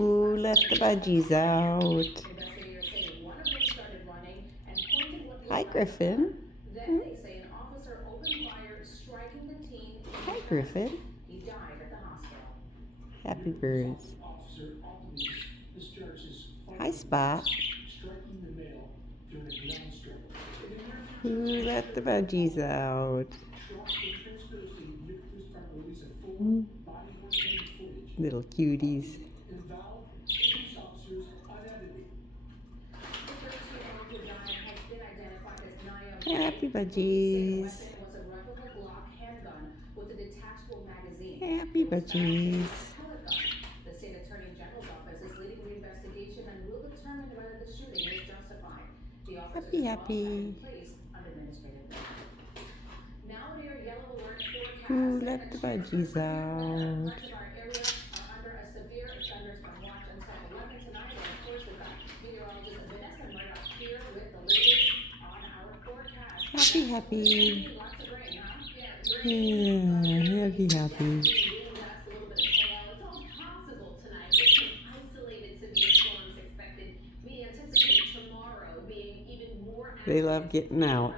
Ooh, let the budgies out. Investigators say one of them started running and pointed what Hi, looked like a Griffin. gun. Then they say an officer opened fire, striking the teen in the Hi, chest. Griffin. He died at the hospital. Happy birds. Hi, Spot. Ooh, let the budgies out. Little cuties. The 13-year-old who died has been identified as Naya. Happy The budgies. weapon was a replica Glock handgun with a detachable magazine. Happy budgies. Pellet gun. The state attorney general's office is leading the investigation and will determine whether the shooting was justified. The officers Happy. placed on administrative leave. Now their yellow alert forecast. Ooh, let the budgies out. Much of our area are under a severe thunderstorm watch until 11 tonight. And of course, we've got meteorologist Vanessa Murdoch here with the latest on our forecast. Happy. Lots of rain, huh? Yeah, happy. It's all possible tonight with some isolated severe storms expected. We anticipate tomorrow being even more. They love getting out.